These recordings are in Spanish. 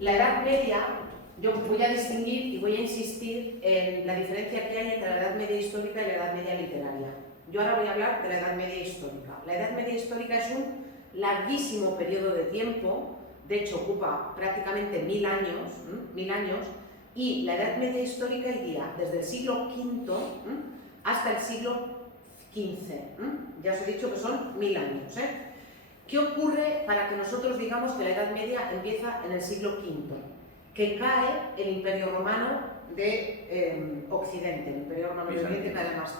La Edad Media, yo voy a distinguir y voy a insistir en la diferencia que hay entre la Edad Media histórica y la Edad Media literaria. Yo ahora voy a hablar de la Edad Media histórica. La Edad Media histórica es un larguísimo periodo de tiempo, de hecho ocupa prácticamente 1000 años, y la Edad Media histórica iría desde el siglo V hasta el siglo XV. Ya os he dicho que son 1000 años. ¿Qué ocurre para que nosotros digamos que la Edad Media empieza en el siglo V? Que cae el Imperio Romano de Occidente, el Imperio Romano de Oriente cae más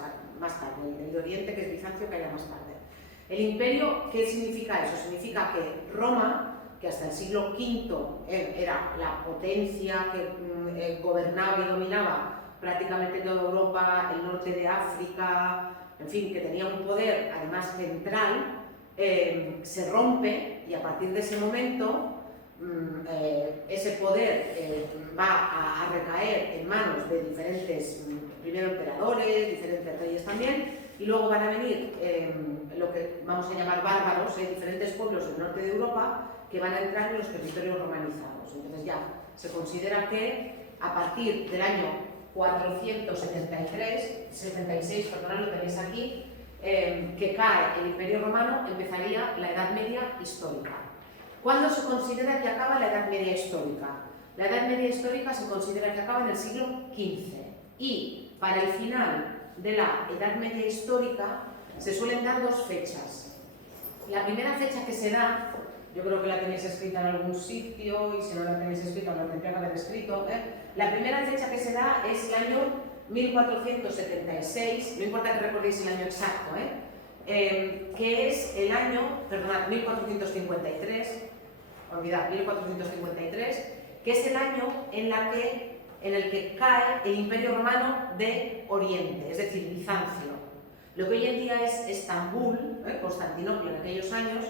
tarde, el de Oriente, que es Bizancio, cae más tarde. El imperio, ¿qué significa eso? Significa que Roma, que hasta el siglo V era la potencia que gobernaba y dominaba prácticamente toda Europa, el norte de África, en fin, que tenía un poder además central, se rompe y a partir de ese momento ese poder va a recaer en manos de diferentes, primero emperadores, diferentes reyes también, y luego van a venir lo que vamos a llamar bárbaros, diferentes pueblos del norte de Europa que van a entrar en los territorios romanizados. Entonces ya se considera que a partir del año 476, perdonad, lo tenéis aquí, que cae el Imperio Romano, empezaría la Edad Media histórica. ¿Cuándo se considera que acaba la Edad Media histórica? La Edad Media histórica se considera que acaba en el siglo XV y para el final de la Edad Media histórica se suelen dar dos fechas. La primera fecha que se da, yo creo que la tenéis escrita en algún sitio y si no la tenéis escrita la tendría que haber escrito, la primera fecha que se da es el año 1476, no importa que recordéis el año exacto, que es el año, perdonad, 1453, olvidad, 1453, que es el año en el que cae el Imperio Romano de Oriente, es decir, Bizancio. Lo que hoy en día es Estambul, Constantinopla en aquellos años,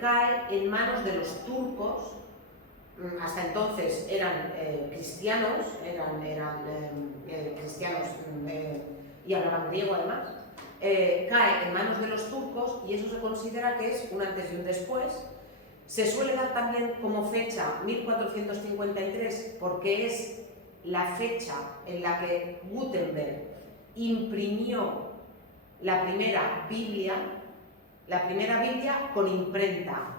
cae en manos de los turcos. Hasta entonces eran cristianos, cristianos y hablaban griego además, cae en manos de los turcos y eso se considera que es un antes y un después. Se suele dar también como fecha 1453 porque es la fecha en la que Gutenberg imprimió la primera Biblia con imprenta,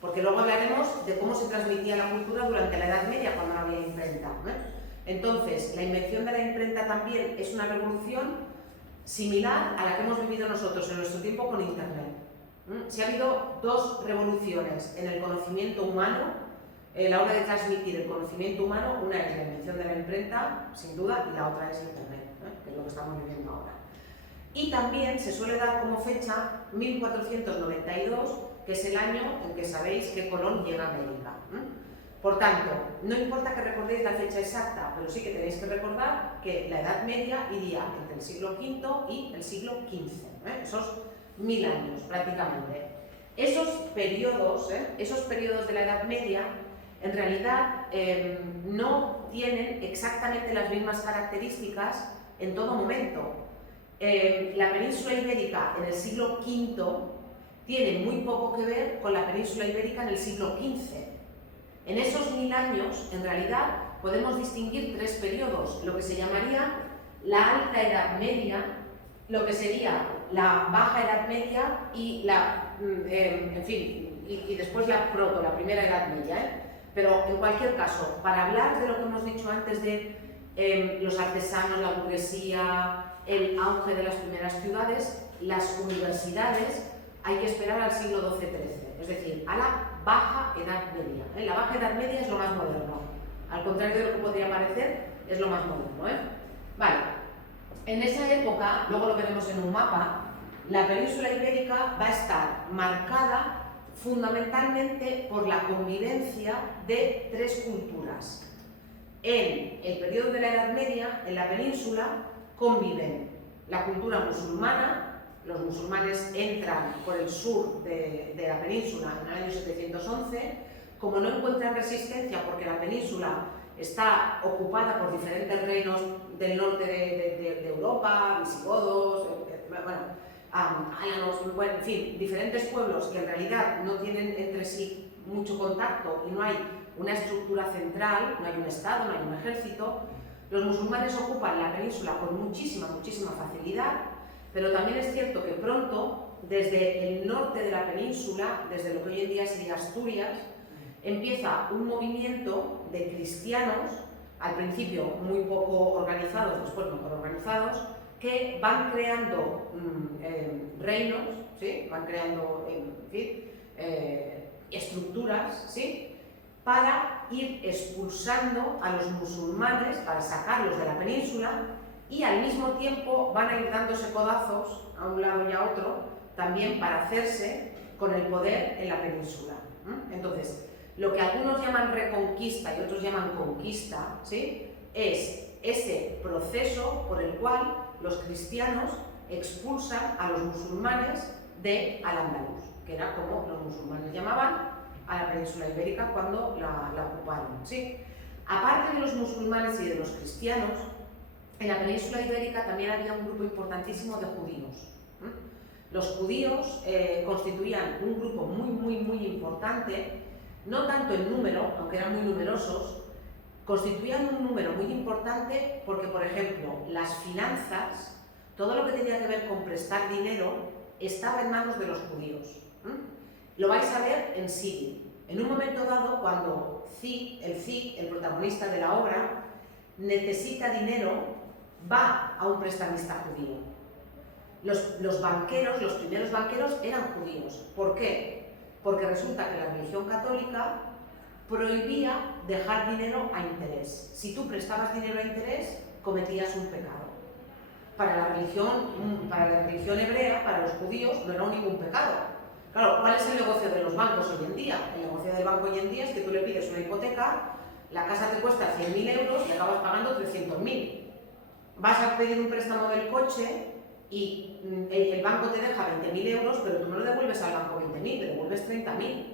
porque luego hablaremos de cómo se transmitía la cultura durante la Edad Media cuando no había imprenta. Entonces, la invención de la imprenta también es una revolución similar a la que hemos vivido nosotros en nuestro tiempo con Internet. Si ha habido dos revoluciones en el conocimiento humano, a la hora de transmitir el conocimiento humano, una es la invención de la imprenta, sin duda, y la otra es Internet, que es lo que estamos viviendo ahora. Y también se suele dar como fecha 1492, que es el año en que sabéis que Colón llega a América. Por tanto, no importa que recordéis la fecha exacta, pero sí que tenéis que recordar que la Edad Media iría entre el siglo V y el siglo XV, esos 1000 años prácticamente. Esos periodos de la Edad Media en realidad no tienen exactamente las mismas características en todo momento. La península ibérica en el siglo V tiene muy poco que ver con la península ibérica en el siglo XV. En esos 1000 años, en realidad, podemos distinguir tres periodos, lo que se llamaría la Alta Edad Media, lo que sería la Baja Edad Media y y después la Primera Edad Media. Pero en cualquier caso, para hablar de lo que hemos dicho antes de los artesanos, la burguesía, el auge de las primeras ciudades, las universidades, hay que esperar al siglo XII-XIII, es decir, a la Baja Edad Media. La Baja Edad Media es lo más moderno, al contrario de lo que podría parecer, es lo más moderno. Vale, en esa época, luego lo veremos en un mapa, la península ibérica va a estar marcada fundamentalmente por la convivencia de tres culturas. En el periodo de la Edad Media, en la península, conviven la cultura musulmana. Los musulmanes entran por el sur de la península en el año 711. Como no encuentran resistencia porque la península está ocupada por diferentes reinos del norte de Europa, visigodos, álanos, en fin, diferentes pueblos que en realidad no tienen entre sí mucho contacto y no hay una estructura central, no hay un Estado, no hay un ejército, los musulmanes ocupan la península con muchísima facilidad, pero también es cierto que pronto, desde el norte de la península, desde lo que hoy en día sería Asturias, empieza un movimiento de cristianos, al principio muy poco organizados, después mejor organizados, que van creando reinos, ¿sí? Van creando, en fin, estructuras, ¿sí? Para ir expulsando a los musulmanes, para sacarlos de la península, y al mismo tiempo van a ir dándose codazos a un lado y a otro, también para hacerse con el poder en la península. Entonces, lo que algunos llaman reconquista y otros llaman conquista, ¿sí? Es ese proceso por el cual los cristianos expulsan a los musulmanes de Al-Ándalus, que era como los musulmanes llamaban a la península ibérica cuando la ocuparon, ¿sí? Aparte de los musulmanes y de los cristianos, en la península ibérica también había un grupo importantísimo de judíos. Los judíos constituían un grupo muy importante, no tanto en número, aunque eran muy numerosos, constituían un número muy importante porque, por ejemplo, las finanzas, todo lo que tenía que ver con prestar dinero, estaba en manos de los judíos. Lo vais a ver en Siria. En un momento dado, cuando el protagonista de la obra, necesita dinero, va a un prestamista judío. Los banqueros, los primeros banqueros eran judíos. ¿Por qué? Porque resulta que la religión católica prohibía dejar dinero a interés. Si tú prestabas dinero a interés, cometías un pecado. Para la religión hebrea, para los judíos, no era ningún pecado. Claro, ¿cuál es el negocio de los bancos hoy en día? El negocio del banco hoy en día es que tú le pides una hipoteca, la casa te cuesta 100.000 euros y acabas pagando 300.000. Vas a pedir un préstamo del coche y el banco te deja 20.000 euros, pero tú no le devuelves al banco 20.000, le devuelves 30.000.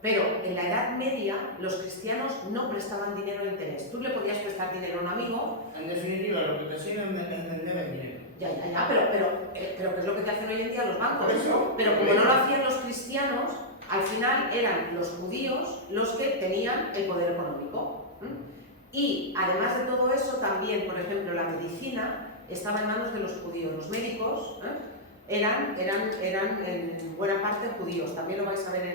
Pero en la Edad Media los cristianos no prestaban dinero a interés. Tú le podías prestar dinero a un amigo. En definitiva, lo que te hacían es vender el dinero. Ya, pero ¿qué es lo que te hacen hoy en día los bancos? Eso, pero como no lo hacían los cristianos, al final eran los judíos los que tenían el poder económico. Y además de todo eso, también, por ejemplo, la medicina estaba en manos de los judíos. Los médicos eran en buena parte judíos, también lo vais a ver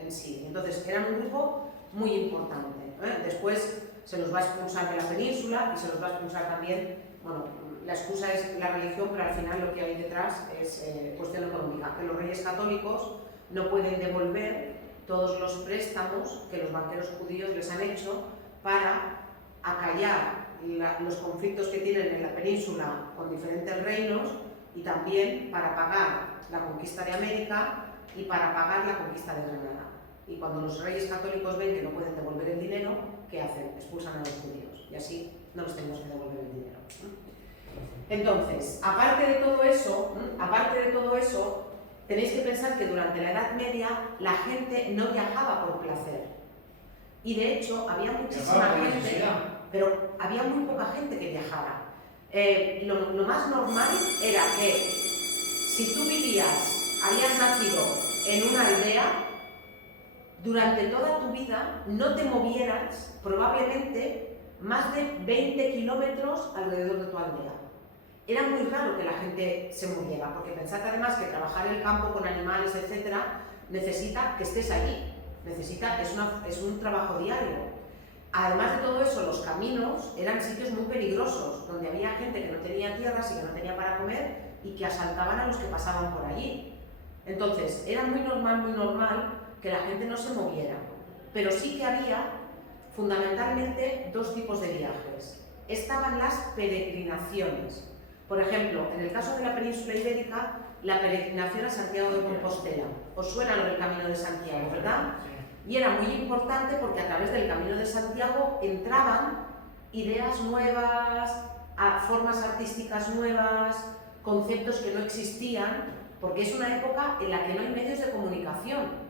en sí. Entonces, eran un grupo muy importante. Después se los va a expulsar de la península y se los va a expulsar también, bueno, la excusa es la religión, pero al final lo que hay detrás es cuestión económica, que los reyes católicos no pueden devolver todos los préstamos que los banqueros judíos les han hecho para acallar los conflictos que tienen en la península con diferentes reinos y también para pagar la conquista de América y para pagar la conquista de Granada. Y cuando los reyes católicos ven que no pueden devolver el dinero, ¿qué hacen? Expulsan a los judíos y así no les tenemos que devolver el dinero. Entonces, aparte de todo eso, tenéis que pensar que durante la Edad Media la gente no viajaba por placer. Y de hecho había muchísima gente, pero había muy poca gente que viajara. Lo más normal era que si tú habías nacido en una aldea, durante toda tu vida no te movieras probablemente más de 20 kilómetros alrededor de tu aldea. Era muy raro que la gente se moviera, porque pensad además que trabajar el campo con animales, etcétera, necesita que estés allí, es un trabajo diario. Además de todo eso, los caminos eran sitios muy peligrosos, donde había gente que no tenía tierras y que no tenía para comer y que asaltaban a los que pasaban por allí. Entonces, era muy normal que la gente no se moviera, pero sí que había fundamentalmente dos tipos de viajes. Estaban las peregrinaciones. Por ejemplo, en el caso de la península ibérica, la peregrinación a Santiago de Compostela. ¿Os suena lo del Camino de Santiago, verdad? Y era muy importante porque a través del Camino de Santiago entraban ideas nuevas, formas artísticas nuevas, conceptos que no existían, porque es una época en la que no hay medios de comunicación.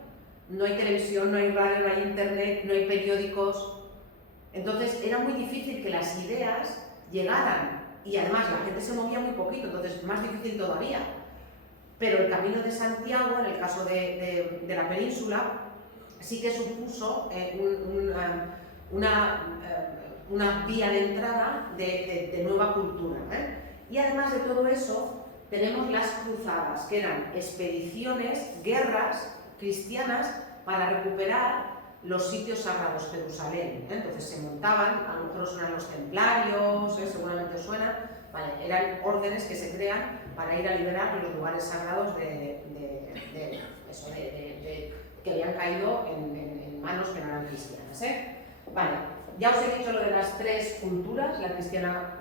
No hay televisión, no hay radio, no hay internet, no hay periódicos. Entonces era muy difícil que las ideas llegaran y además la gente se movía muy poquito, entonces más difícil todavía. Pero el Camino de Santiago, en el caso de la península, sí que supuso una vía de entrada de nueva cultura. Y además de todo eso, tenemos las cruzadas, que eran expediciones, guerras cristianas para recuperar los sitios sagrados, Jerusalén. Entonces se montaban, a lo mejor os suenan los templarios, seguramente os suena, vale, eran órdenes que se crean para ir a liberar los lugares sagrados que habían caído en manos que no eran cristianas. Vale, ya os he dicho lo de las tres culturas, la cristiana,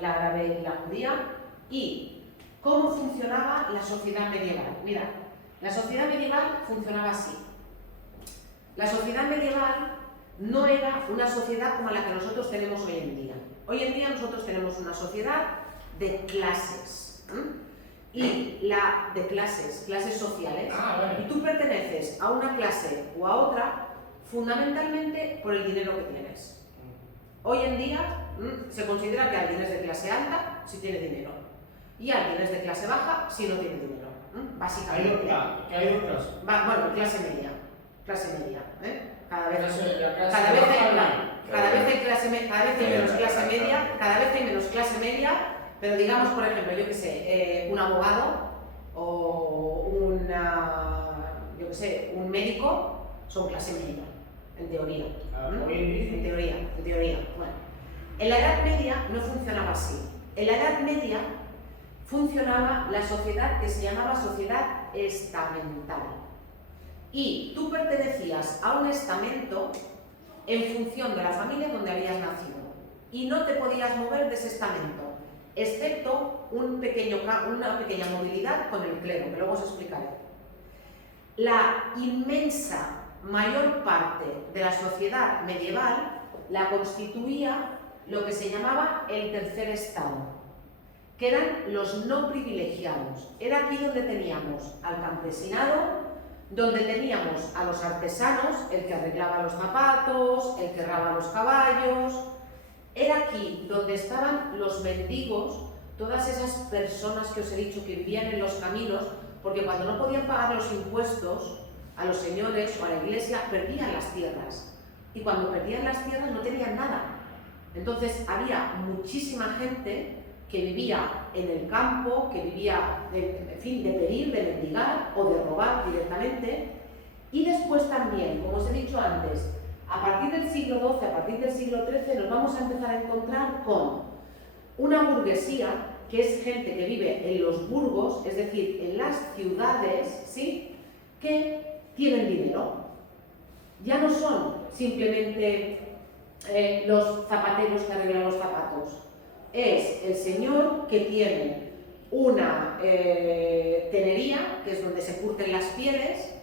la árabe y la judía, y cómo funcionaba la sociedad medieval. Mirad, la sociedad medieval funcionaba así. La sociedad medieval no era una sociedad como la que nosotros tenemos hoy en día. Hoy en día nosotros tenemos una sociedad de clases. De clases sociales. Vale. Y tú perteneces a una clase o a otra fundamentalmente por el dinero que tienes. Hoy en día se considera que alguien es de clase alta si tiene dinero y alguien es de clase baja si no tiene dinero. Básicamente. Hay dos clases. Bueno, clase media. Cada vez hay menos clase media, pero digamos, por ejemplo, yo que sé, un abogado o un médico son clase media, en teoría. En teoría. Bueno, en la Edad Media no funcionaba así. En la Edad Media funcionaba la sociedad que se llamaba sociedad estamental. Y tú pertenecías a un estamento en función de la familia donde habías nacido. Y no te podías mover de ese estamento, excepto una pequeña movilidad con el clero, que luego os explicaré. La inmensa mayor parte de la sociedad medieval la constituía lo que se llamaba el tercer estado, que eran los no privilegiados. Era aquí donde teníamos al campesinado, donde teníamos a los artesanos, el que arreglaba los zapatos, el que herraba los caballos. Era aquí donde estaban los mendigos, todas esas personas que os he dicho que vivían en los caminos, porque cuando no podían pagar los impuestos a los señores o a la iglesia, perdían las tierras. Y cuando perdían las tierras no tenían nada. Entonces había muchísima gente que vivía en el campo, que vivía, de pedir, de mendigar o de robar directamente. Y después también, como os he dicho antes, a partir del siglo XII, a partir del siglo XIII, nos vamos a empezar a encontrar con una burguesía, que es gente que vive en los burgos, es decir, en las ciudades, ¿sí?, que tienen dinero. Ya no son simplemente los zapateros que arreglan los zapatos. Es el señor que tiene una tenería, que es donde se curten las pieles,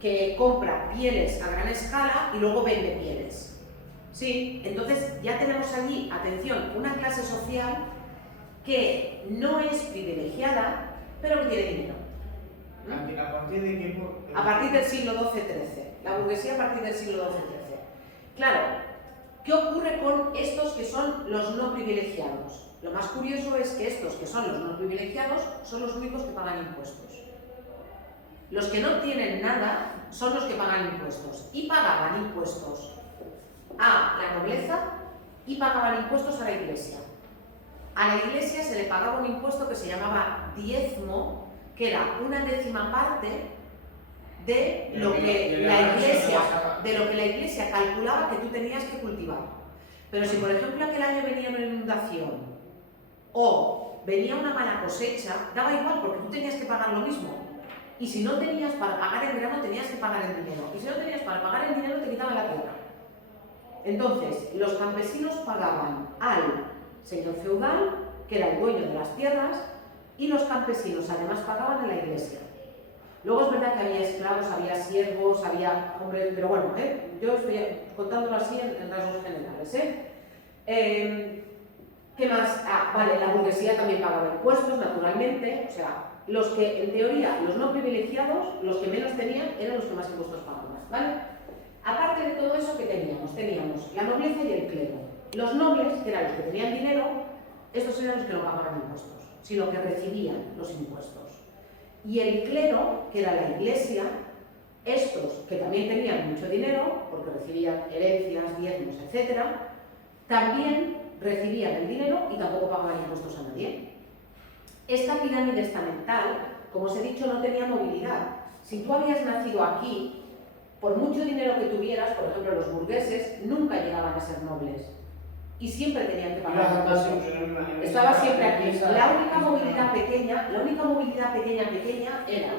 que compra pieles a gran escala y luego vende pieles. Sí, entonces ya tenemos allí, atención, una clase social que no es privilegiada, pero que tiene dinero. ¿A partir de qué? A partir del siglo XII-XIII. La burguesía a partir del siglo XII-XIII. Claro, ¿qué ocurre con estos que son los no privilegiados? Lo más curioso es que estos que son los no privilegiados son los únicos que pagan impuestos. Los que no tienen nada son los que pagan impuestos. Y pagaban impuestos a la nobleza y pagaban impuestos a la iglesia. A la iglesia se le pagaba un impuesto que se llamaba diezmo, que era una décima parte de lo que la iglesia calculaba que tú tenías que cultivar. Pero si por ejemplo aquel año venía una inundación o venía una mala cosecha, daba igual porque tú tenías que pagar lo mismo. Y si no tenías para pagar en grano, tenías que pagar en dinero. Y si no tenías para pagar en dinero, te quitaban la tierra. Entonces, los campesinos pagaban al señor feudal, que era el dueño de las tierras, y los campesinos además pagaban a la iglesia. Luego es verdad que había esclavos, había siervos, había hombres, pero bueno, yo estoy contándolo así en rasgos generales. ¿Qué más? Vale, la burguesía también pagaba impuestos, naturalmente, o sea, los que, en teoría, los no privilegiados, los que menos tenían, eran los que más impuestos pagaban, ¿vale? Aparte de todo eso, ¿qué teníamos? Teníamos la nobleza y el clero. Los nobles, que eran los que tenían dinero, estos eran los que no pagaban impuestos, sino que recibían los impuestos. Y el clero, que era la iglesia, Estos, que también tenían mucho dinero, porque recibían herencias, diezmos, etc., también recibían el dinero y tampoco pagaban impuestos a nadie. Esta pirámide estamental, como os he dicho, no tenía movilidad. Si tú habías nacido aquí, por mucho dinero que tuvieras, por ejemplo, los burgueses nunca llegaban a ser nobles y siempre tenían que pagar impuestos. Estaba siempre aquí. La única movilidad pequeña era,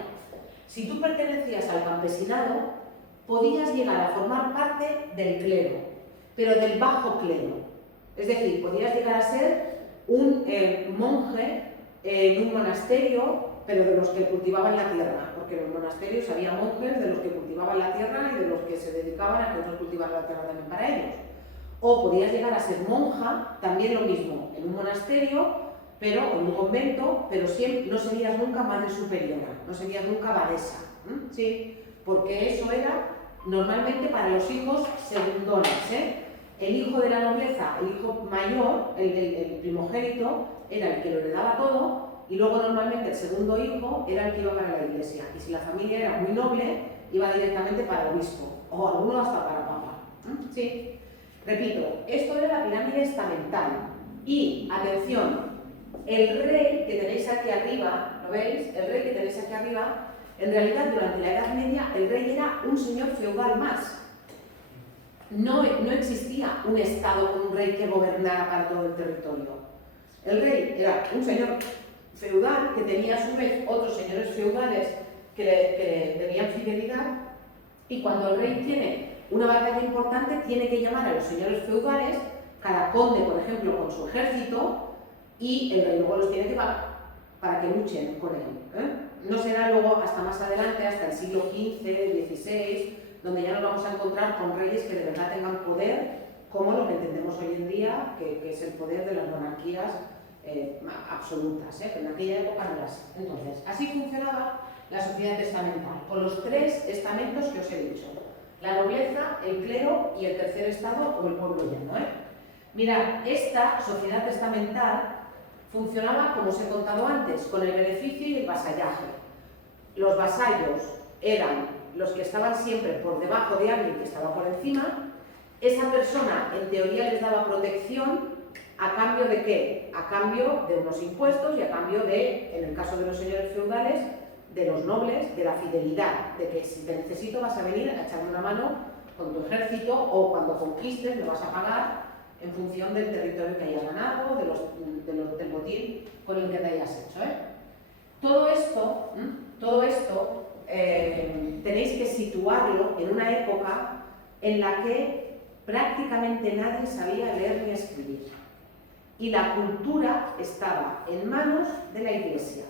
si tú pertenecías al campesinado, podías llegar a formar parte del clero, pero del bajo clero. Es decir, podías llegar a ser un monje en un monasterio, pero de los que cultivaban la tierra, porque en los monasterios había monjes de los que cultivaban la tierra y de los que se dedicaban a que otros cultivaran la tierra también para ellos. O podías llegar a ser monja, también lo mismo, en un monasterio, pero en un convento, pero siempre, no serías nunca madre superiora, no serías nunca abadesa, ¿sí? Porque eso era normalmente para los hijos segundones, El hijo de la nobleza, el hijo mayor, el primogénito, era el que lo heredaba todo, y luego normalmente el segundo hijo era el que iba para la iglesia. Y si la familia era muy noble, iba directamente para el obispo, o alguno hasta para papa. ¿Sí? Repito, esto era la pirámide estamental. Y, atención, el rey que tenéis aquí arriba, ¿lo veis? El rey que tenéis aquí arriba, en realidad durante la Edad Media el rey era un señor feudal más. No existía un estado con un rey que gobernara para todo el territorio. El rey era un señor feudal que tenía a su vez otros señores feudales que le debían fidelidad, y cuando el rey tiene una batalla importante tiene que llamar a los señores feudales, cada conde, por ejemplo, con su ejército, y el rey luego los tiene que pagar para que luchen con él. No será luego hasta más adelante, hasta el siglo XV, XVI, donde ya nos vamos a encontrar con reyes que de verdad tengan poder, como lo que entendemos hoy en día, que es el poder de las monarquías absolutas, pero en aquella época no era así. Entonces, así funcionaba la sociedad testamental, con los tres estamentos que os he dicho: la nobleza, el clero y el tercer estado o el pueblo llano. Mirad, esta sociedad testamental funcionaba como os he contado antes, con el beneficio y el vasallaje. Los vasallos eran los que estaban siempre por debajo de alguien que estaba por encima. Esa persona en teoría les daba protección, ¿a cambio de qué? A cambio de unos impuestos y a cambio de, en el caso de los señores feudales, de los nobles, de la fidelidad, de que si te necesito vas a venir a echarme una mano con tu ejército, o cuando conquistes me vas a pagar en función del territorio que hayas ganado, del botín con el que te hayas hecho. Todo esto tenéis que situarlo en una época en la que prácticamente nadie sabía leer ni escribir. Y la cultura estaba en manos de la Iglesia.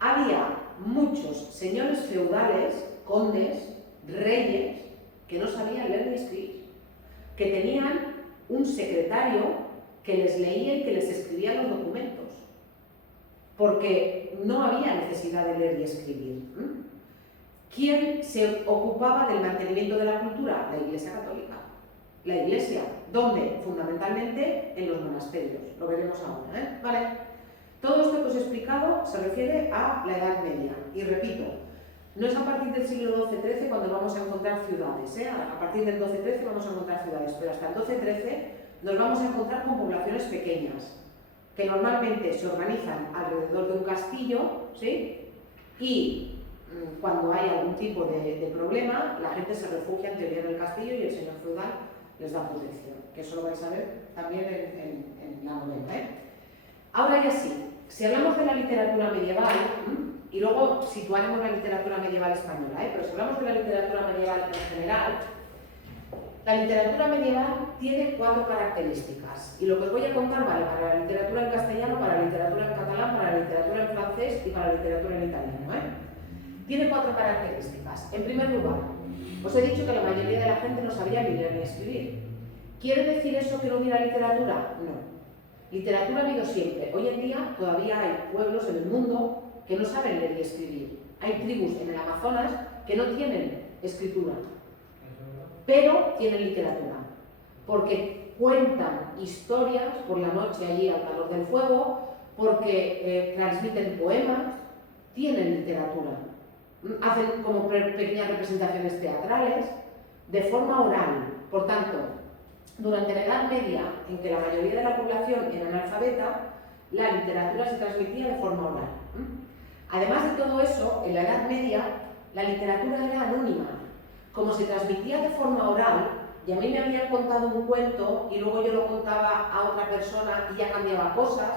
Había muchos señores feudales, condes, reyes, que no sabían leer ni escribir, que tenían un secretario que les leía y que les escribía los documentos, porque no había necesidad de leer y escribir. ¿Quién se ocupaba del mantenimiento de la cultura? La Iglesia Católica. La Iglesia, ¿dónde? Fundamentalmente en los monasterios, lo veremos ahora, ¿vale? Todo esto que os he explicado se refiere a la Edad Media, y repito, no es a partir del siglo XII-XIII cuando vamos a encontrar ciudades, a partir del XII-XIII vamos a encontrar ciudades, pero hasta el XII-XIII nos vamos a encontrar con poblaciones pequeñas, que normalmente se organizan alrededor de un castillo, ¿sí? Y cuando hay algún tipo de problema, la gente se refugia en teoría en el castillo y el señor feudal les da protección, que eso lo vais a ver también en la novela. Ahora ya sí, si hablamos de la literatura medieval, y luego situaremos la literatura medieval española, pero si hablamos de la literatura medieval en general, la literatura medieval tiene 4 características, y lo que os voy a contar vale para la literatura en castellano, para la literatura en catalán, para la literatura en francés y para la literatura en italiano. Tiene 4 características. En primer lugar, os he dicho que la mayoría de la gente no sabía ni leer ni escribir. ¿Quiere decir eso que no hubiera literatura? No. Literatura ha habido siempre. Hoy en día todavía hay pueblos en el mundo que no saben leer y escribir. Hay tribus en el Amazonas que no tienen escritura, pero tienen literatura, porque cuentan historias por la noche allí al calor del fuego, porque transmiten poemas, tienen literatura. hacen como pequeñas representaciones teatrales, de forma oral. Por tanto, durante la Edad Media, en que la mayoría de la población era analfabeta, la literatura se transmitía de forma oral. Además de todo eso, en la Edad Media, la literatura era anónima. Como se transmitía de forma oral, y a mí me habían contado un cuento y luego yo lo contaba a otra persona y ya cambiaba cosas,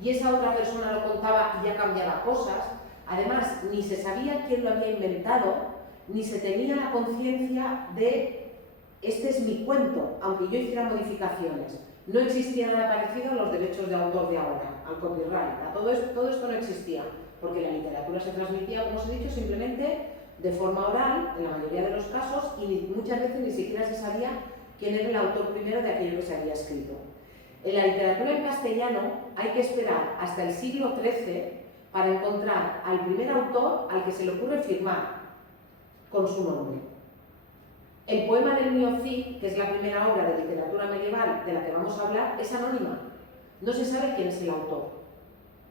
y esa otra persona lo contaba y ya cambiaba cosas. Además, ni se sabía quién lo había inventado, ni se tenía la conciencia de este es mi cuento, aunque yo hiciera modificaciones. No existía nada parecido a los derechos de autor de ahora, al copyright, todo esto no existía, porque la literatura se transmitía, como os he dicho, simplemente de forma oral, en la mayoría de los casos, y muchas veces ni siquiera se sabía quién era el autor primero de aquello que se había escrito. En la literatura en castellano hay que esperar hasta el siglo XIII para encontrar al primer autor al que se le ocurre firmar con su nombre. El poema del Mío Cid, que es la primera obra de literatura medieval de la que vamos a hablar, es anónima. No se sabe quién es el autor.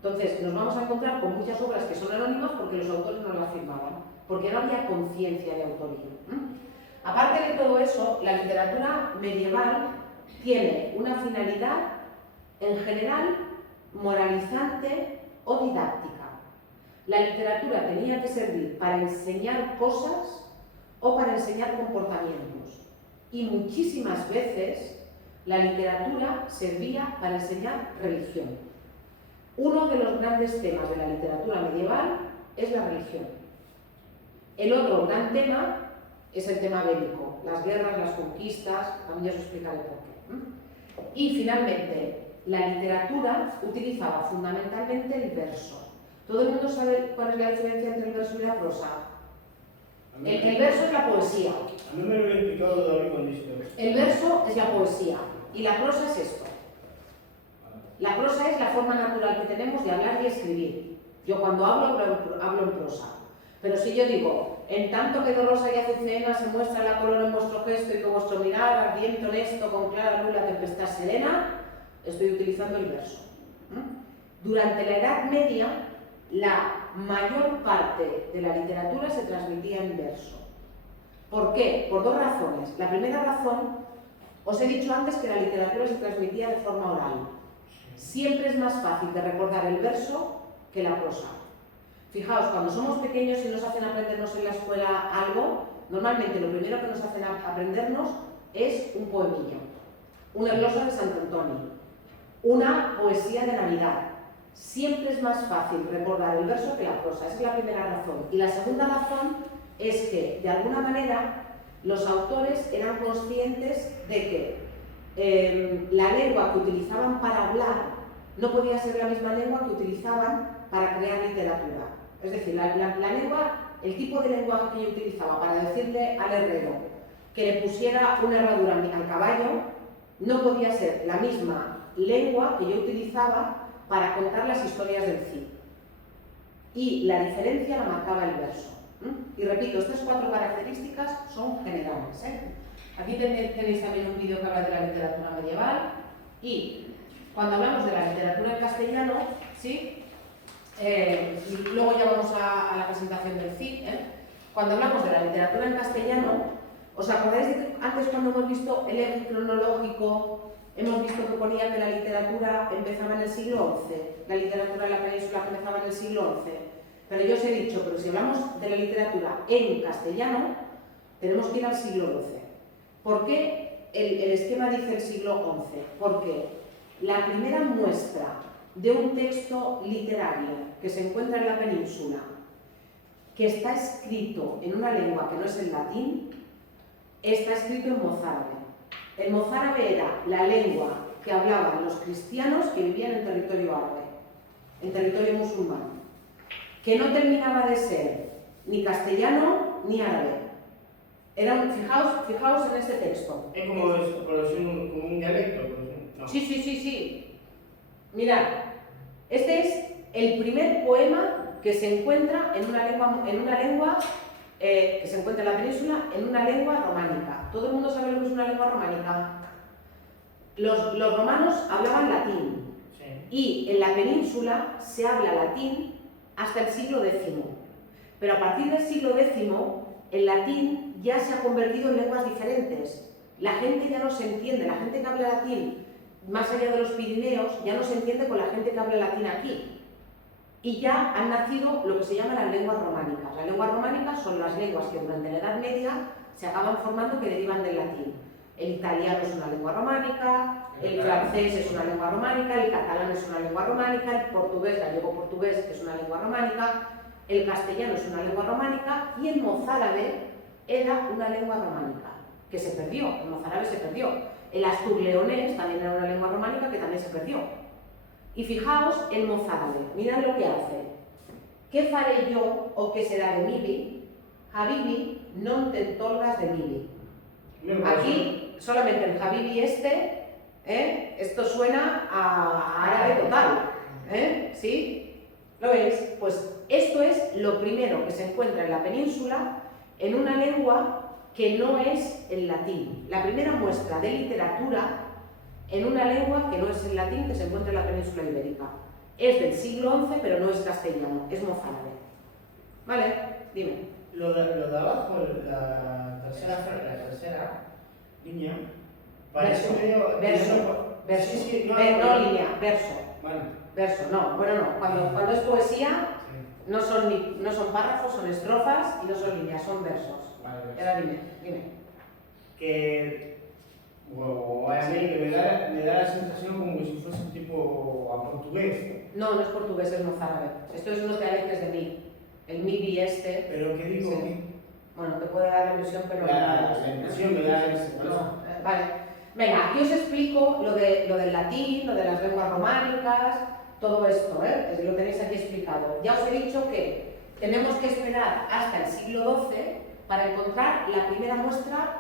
Entonces, nos vamos a encontrar con muchas obras que son anónimas porque los autores no las firmaban, porque no había conciencia de autoría. Aparte de todo eso, la literatura medieval tiene una finalidad, en general, moralizante o didáctica. La literatura tenía que servir para enseñar cosas o para enseñar comportamientos. Y muchísimas veces la literatura servía para enseñar religión. Uno de los grandes temas de la literatura medieval es la religión. El otro gran tema es el tema bélico, las guerras, las conquistas, también ya os explicaré por qué. Y finalmente, la literatura utilizaba fundamentalmente el verso. ¿Todo el mundo sabe cuál es la diferencia entre el verso y la prosa? El verso es la poesía. A mí me lo he explicado David con esto. El verso es la poesía y la prosa es esto. La prosa es la forma natural que tenemos de hablar y escribir. Yo cuando hablo en prosa. Pero si yo digo, en tanto que dolorosa y azucena se muestra la color en vuestro gesto y con vuestro mirar ardiente honesto con clara luz la tempestad serena, estoy utilizando el verso. Durante la Edad Media, la mayor parte de la literatura se transmitía en verso. ¿Por qué? Por dos razones. La primera razón, os he dicho antes que la literatura se transmitía de forma oral. Siempre es más fácil de recordar el verso que la prosa. Fijaos, cuando somos pequeños y nos hacen aprendernos en la escuela algo, normalmente lo primero que nos hacen aprendernos es un poemillo, una glosa de Santo Antonio, una poesía de Navidad. Siempre es más fácil recordar el verso que la prosa, esa es la primera razón. Y la segunda razón es que, de alguna manera, los autores eran conscientes de que la lengua que utilizaban para hablar no podía ser la misma lengua que utilizaban para crear literatura. Es decir, la lengua, el tipo de lenguaje que yo utilizaba para decirle al herrero que le pusiera una herradura al caballo, no podía ser la misma lengua que yo utilizaba para contar las historias del Cid. Y la diferencia la marcaba el verso. Y repito, estas cuatro características son generales. Aquí tenéis también un vídeo que habla de la literatura medieval. Y cuando hablamos de la literatura en castellano, ¿sí? Y luego ya vamos a la presentación del Cid. Cuando hablamos de la literatura en castellano, ¿os acordáis de que antes cuando hemos visto el eje cronológico, hemos visto que ponía que la literatura empezaba en el siglo XI, la literatura de la península empezaba en el siglo XI? Pero yo os he dicho, pero si hablamos de la literatura en castellano, tenemos que ir al siglo XII. ¿Por qué el esquema dice el siglo XI? Porque la primera muestra de un texto literario que se encuentra en la península, que está escrito en una lengua que no es el latín, está escrito en mozárabe. El mozárabe era la lengua que hablaban los cristianos que vivían en territorio árabe, en territorio musulmán, que no terminaba de ser ni castellano ni árabe. Fijaos en este texto. Es como un dialecto. No. Sí. Mirad, este es el primer poema que se encuentra en una lengua que se encuentra en la península, en una lengua románica. ¿Todo el mundo sabe lo que es una lengua románica? Los romanos hablaban latín. Sí. Y en la península se habla latín hasta el siglo X. Pero a partir del siglo X, el latín ya se ha convertido en lenguas diferentes. La gente ya no se entiende, la gente que habla latín más allá de los Pirineos ya no se entiende con la gente que habla latín aquí. Y ya han nacido lo que se llaman las lenguas románicas. Las lenguas románicas son las lenguas que durante la Edad Media se acaban formando que derivan del latín. El italiano es una lengua románica, el francés es una lengua románica, el catalán es una lengua románica, el portugués, gallego-portugués es una lengua románica, el castellano es una lengua románica y el mozárabe era una lengua románica, que se perdió, el mozárabe se perdió. El astur-leonés también era una lengua románica que también se perdió. Y fijaos el mozárabe, mirad lo que hace. ¿Qué faré yo o qué será de mibi? Habibi non te tolgas de mibi. Aquí, solamente el Habibi esto suena a árabe total, ¿sí? ¿Lo veis? Pues esto es lo primero que se encuentra en la península en una lengua que no es el latín. La primera muestra de literatura en una lengua que no es el latín que se encuentra en la península ibérica. Es del siglo XI, pero no es castellano, es mozárabe. ¿Vale? Dime. Lo de abajo, la tercera línea, parece medio... Verso. Sí, sí, No línea, verso. Bueno. Verso, no. Bueno, no. Cuando es poesía, Sí. no son párrafos, son estrofas y no son líneas, son versos. Vale. Ahora dime. Que... Bueno, a mí que me da la sensación como si fuese un tipo a portugués. No es portugués, es mozárabe. Esto es unos dialectos de mí. El mibi Pero ¿qué digo? Sí. Bueno, te puede dar la impresión, pero... La impresión me da eso. No, vale. Venga, aquí os explico lo del latín, lo de las lenguas románicas, todo esto, lo tenéis aquí explicado. Ya os he dicho que tenemos que esperar hasta el siglo XII para encontrar la primera muestra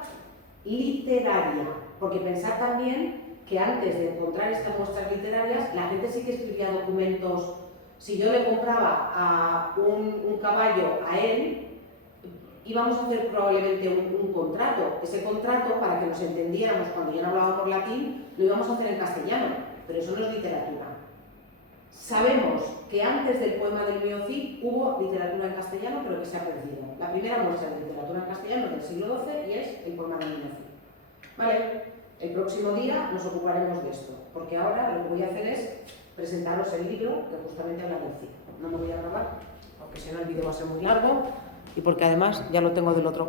literaria, porque pensad también que antes de encontrar estas muestras literarias, la gente sí que escribía documentos. Si yo le compraba un caballo a él, íbamos a hacer probablemente un contrato. Ese contrato, para que nos entendiéramos cuando ya no hablábamos latín, lo íbamos a hacer en castellano, pero eso no es literatura. Sabemos que antes del poema del Mio Cid hubo literatura en castellano, pero que se ha perdido. La primera muestra de literatura en castellano es del siglo XII y es el poema del Mio Cid. ¿Vale? El próximo día nos ocuparemos de esto, porque ahora lo que voy a hacer es presentaros el libro que justamente habla del Cid. No me voy a grabar, porque si no el vídeo va a ser muy largo y porque además ya lo tengo del otro